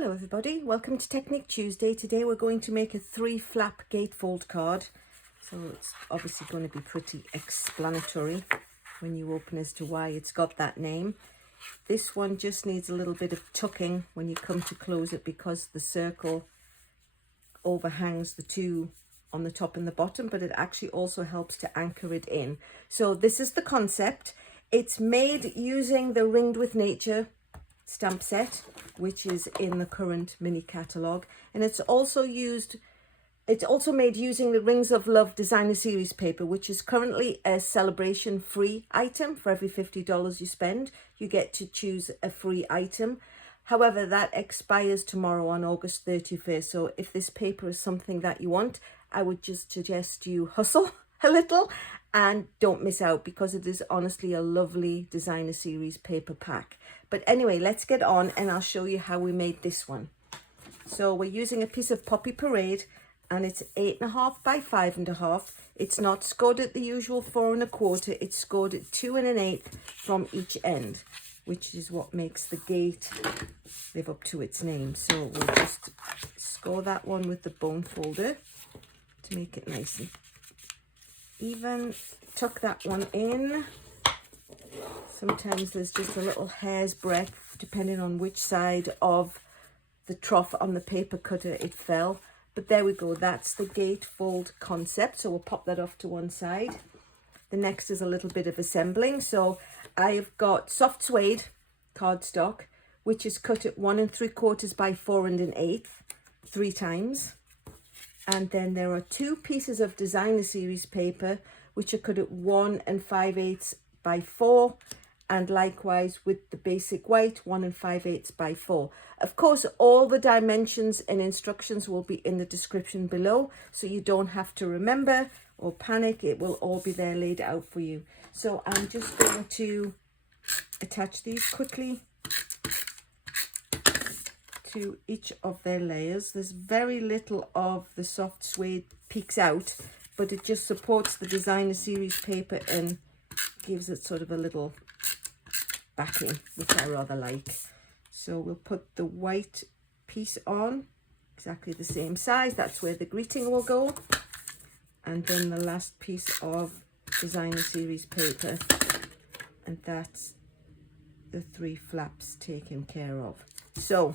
Hello everybody, welcome to Technique Tuesday. Today we're going to make a 3-flap gatefold card. So it's obviously going to be pretty explanatory when you open as to why it's got that name. This one just needs a little bit of tucking when you come to close it because the circle overhangs the two on the top and the bottom, but it actually also helps to anchor it in. So this is the concept. It's made using the Ringed with Nature stamp set, which is in the current mini catalogue, and it's also made using the Rings of Love designer series paper, which is currently a celebration free item. For every $50 you spend, you get to choose a free item. However, that expires tomorrow on August 31st. So if this paper is something that you want, I would just suggest you hustle a little and don't miss out, because it is honestly a lovely designer series paper pack. But anyway, let's get on and I'll show you how we made this one. So we're using a piece of Poppy Parade and it's 8.5 by 5.5. It's not scored at the usual 4 1/4. It's scored at 2 1/8 from each end, which is what makes the gate live up to its name. So we'll just score that one with the bone folder to make it nice and even. Tuck that one in. Sometimes there's just a little hair's breadth depending on which side of the trough on the paper cutter it fell. But there we go, that's the gatefold concept. So we'll pop that off to one side. The next is a little bit of assembling. So I've got soft suede cardstock, which is cut at 1 3/4 by 4 1/8, 3 times. And then there are 2 pieces of designer series paper, which are cut at 1 5/8 by 4, and likewise with the basic white 1 5/8 by 4. Of course, all the dimensions and instructions will be in the description below, so you don't have to remember or panic. It will all be there laid out for you. So I'm just going to attach these quickly to each of their layers. There's very little of the soft suede peeks out, but it just supports the designer series paper and gives it sort of a little backing, which I rather like. So we'll put the white piece on, exactly the same size. That's where the greeting will go. And then the last piece of designer series paper, and that's the 3 flaps taken care of. So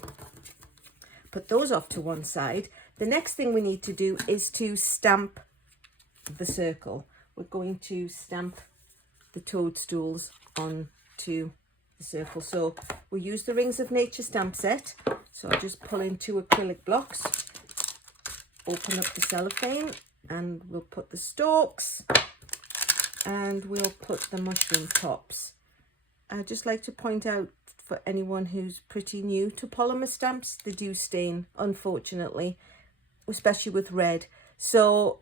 put those off to one side. The next thing we need to do is to stamp the circle. We're going to stamp the toadstools onto the circle. So we'll use the Rings of Nature stamp set. So I'll just pull in 2 acrylic blocks, open up the cellophane, and we'll put the stalks and we'll put the mushroom tops. I'd just like to point out, for anyone who's pretty new to polymer stamps, they do stain, unfortunately, especially with red. So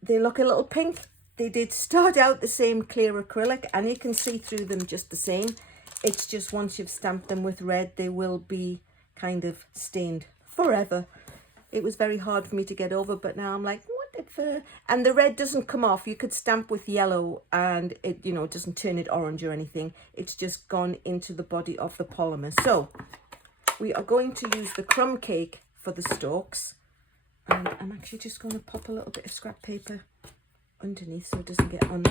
they look a little pink. They did start out the same clear acrylic and you can see through them just the same. It's just once you've stamped them with red, they will be kind of stained forever. It was very hard for me to get over, but now I'm like, what the fuck? And the red doesn't come off. You could stamp with yellow and it, you know, it doesn't turn it orange or anything. It's just gone into the body of the polymer. So we are going to use the crumb cake for the stalks. And I'm actually just going to pop a little bit of scrap paper underneath so it doesn't get on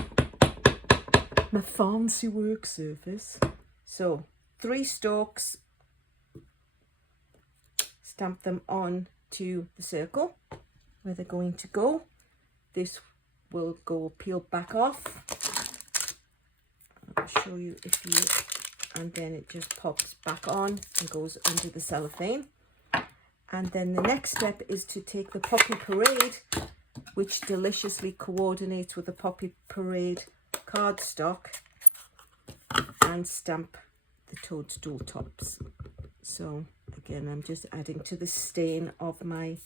my fancy work surface. So 3 stalks, stamp them on to the circle where they're going to go. This will go peeled back off. I'll show you if you, and then it just pops back on and goes under the cellophane. And then the next step is to take the Poppy Parade, which deliciously coordinates with the Poppy Parade cardstock, and stamp the toadstool tops. So again, I'm just adding to the stain of my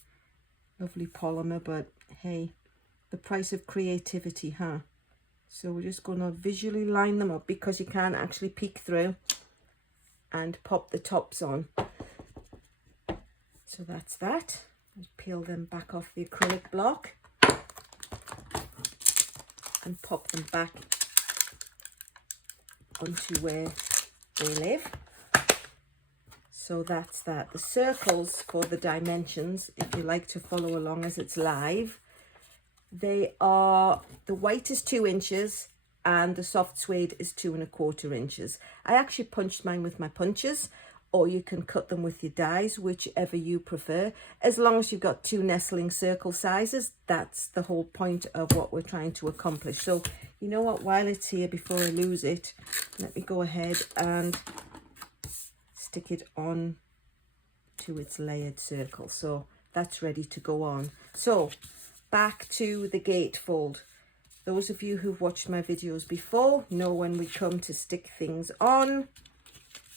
lovely polymer, but hey, the price of creativity, huh? So we're just going to visually line them up because you can't actually peek through, and pop the tops on. So that's that. Just peel them back off the acrylic block and pop them back onto where they live. So that's that. The circles for the dimensions, if you like to follow along as it's live, they are, the white is 2 inches and the soft suede is 2 1/4 inches. I actually punched mine with my punches, or you can cut them with your dies, whichever you prefer. As long as you've got 2 nestling circle sizes, that's the whole point of what we're trying to accomplish. So you know what, while it's here, before I lose it, let me go ahead and stick it on to its layered circle. So that's ready to go on. So back to the gatefold. Those of you who've watched my videos before know when we come to stick things on,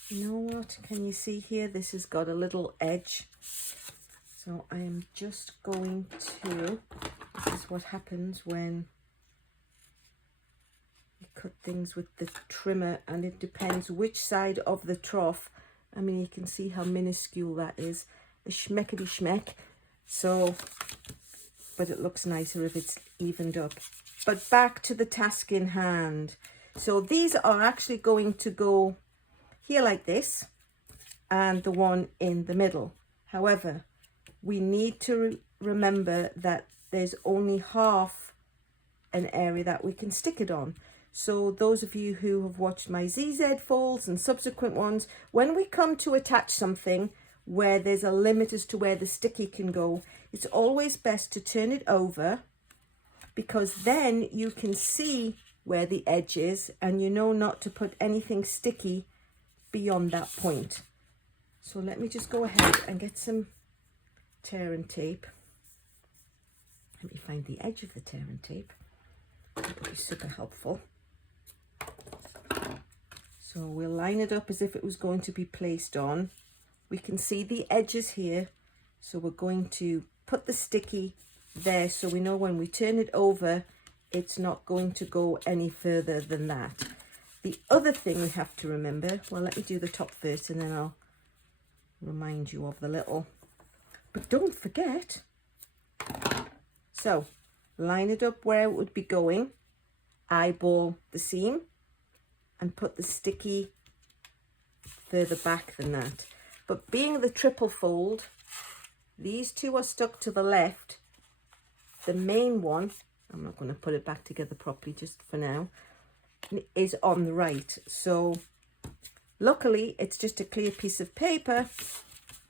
you know what, can you see here, this has got a little edge. So I am just going to, this is what happens when you cut things with the trimmer, and it depends which side of the trough. I mean, you can see how minuscule that is, a schmeckety schmeck. So, but it looks nicer if it's evened up. But back to the task in hand. So these are actually going to go here like this, and the one in the middle. However, we need to remember that there's only half an area that we can stick it on. So those of you who have watched my ZZ folds and subsequent ones, when we come to attach something where there's a limit as to where the sticky can go, it's always best to turn it over, because then you can see where the edge is and you know not to put anything sticky beyond that point. So let me just go ahead and get some tear and tape. Let me find the edge of the tear and tape. That would be super helpful. So we'll line it up as if it was going to be placed on. We can see the edges here. So we're going to put the sticky there so we know when we turn it over, it's not going to go any further than that. The other thing we have to remember, well, let me do the top first and then I'll remind you of the little, but don't forget. So line it up where it would be going, eyeball the seam, and put the sticky further back than that. But being the triple fold, these two are stuck to the left. The main one, I'm not going to put it back together properly just for now, is on the right. So luckily it's just a clear piece of paper,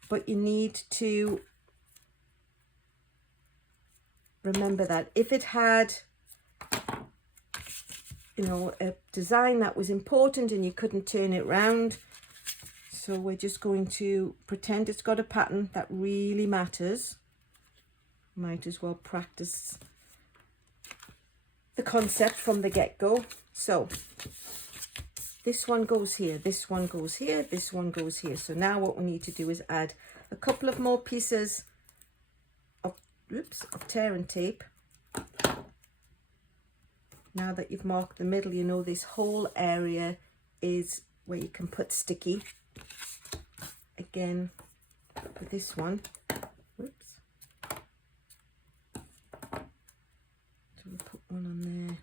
but you need to remember that if it had, you know, a design that was important and you couldn't turn it round, so we're just going to pretend it's got a pattern that really matters. Might as well practice the concept from the get-go. So this one goes here, this one goes here, this one goes here. So now what we need to do is add a couple of more pieces of tear and tape. Now that you've marked the middle, you know this whole area is where you can put sticky. Again, for this one, so we'll put one on there,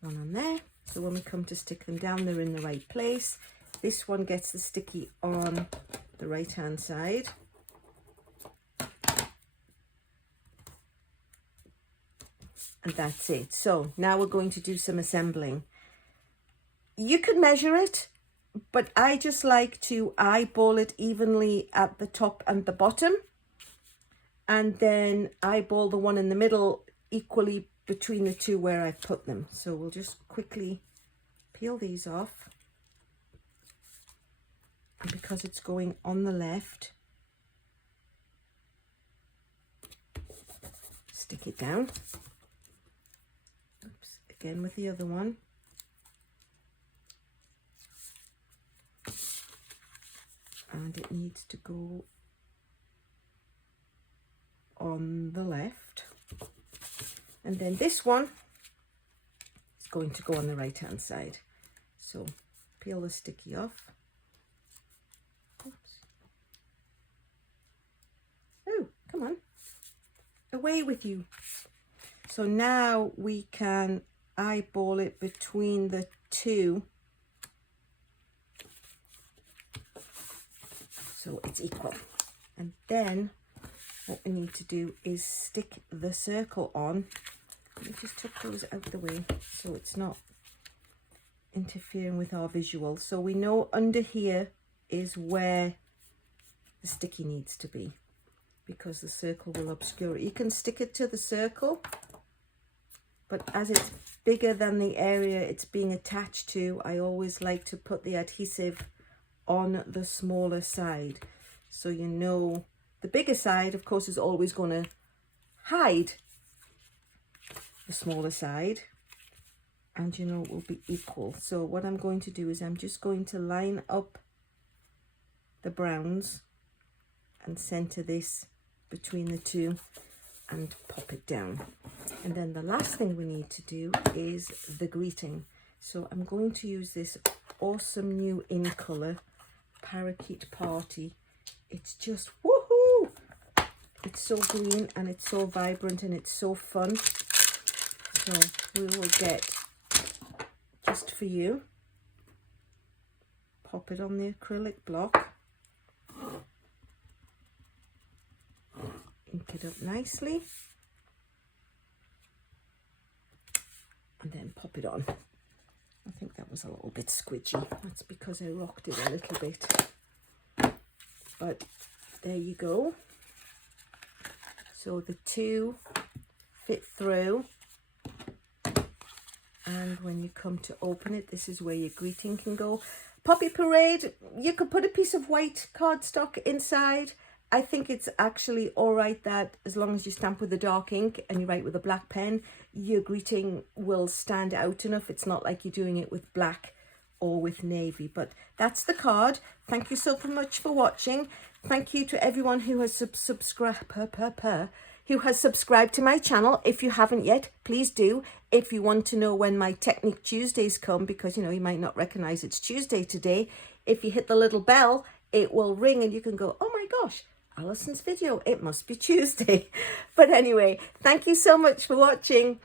one on there. So when we come to stick them down, they're in the right place. This one gets the sticky on the right hand side. And that's it. So now we're going to do some assembling. You could measure it, but I just like to eyeball it evenly at the top and the bottom, and then eyeball the one in the middle equally between the two where I put them. So we'll just quickly peel these off, and because it's going on the left, stick it down. Oops, again with the other one. And it needs to go on the left. And then this one is going to go on the right hand side. So peel the sticky off. Oops. Oh, come on. Away with you. So now we can eyeball it between the two. so it's equal. And then what we need to do is stick the circle on. Let me just tuck those out the way so it's not interfering with our visual. So we know under here is where the sticky needs to be, because the circle will obscure it. You can stick it to the circle, but as it's bigger than the area it's being attached to, I always like to put the adhesive on the smaller side. So you know, the bigger side, of course, is always going to hide the smaller side, and you know it will be equal. So what I'm going to do is I'm just going to line up the browns and center this between the two and pop it down. And then the last thing we need to do is the greeting. So I'm going to use this awesome new in color, Parakeet Party. It's just woohoo! It's so green and it's so vibrant and it's so fun. So we will get, just for you, pop it on the acrylic block, ink it up nicely, and then pop it on. I think that was a little bit squidgy. That's because I rocked it a little bit. But there you go. So the two fit through. And when you come to open it, this is where your greeting can go. Poppy Parade, you could put a piece of white cardstock inside. I think it's actually all right that as long as you stamp with the dark ink and you write with a black pen, your greeting will stand out enough. It's not like you're doing it with black or with navy. But that's the card. Thank you so much for watching. Thank you to everyone who has subscribed to my channel. If you haven't yet, please do. If you want to know when my Technique Tuesdays come, because you know you might not recognize it's Tuesday today, if you hit the little bell, it will ring and you can go, oh my gosh, Alyson's video, it must be Tuesday. But anyway, thank you so much for watching.